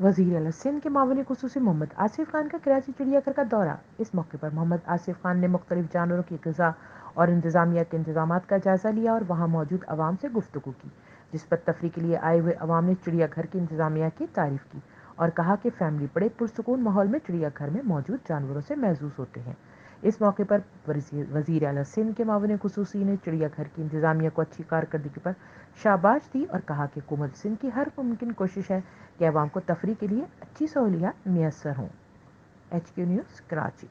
وزیر اعلیٰ سندھ کے معاون خصوصی محمد آصف خان کا کراچی چڑیا گھر کا دورہ۔ اس موقع پر محمد آصف خان نے مختلف جانوروں کی غذا اور انتظامیہ کے انتظامات کا جائزہ لیا اور وہاں موجود عوام سے گفتگو کی، جس پر تفریح کے لیے آئے ہوئے عوام نے چڑیا گھر کی انتظامیہ کی تعریف کی اور کہا کہ فیملی بڑے پرسکون ماحول میں چڑیا گھر میں موجود جانوروں سے محظوظ ہوتے ہیں۔ اس موقع پر وزیر اعلیٰ سندھ کے معاون خصوصی نے چڑیا گھر کی انتظامیہ کو اچھی کارکردگی پر شاباش دی اور کہا کہ حکومت سندھ کی ہر ممکن کوشش ہے کہ عوام کو تفریح کے لیے اچھی سہولیات میسر ہوں۔ HQ news Karachi.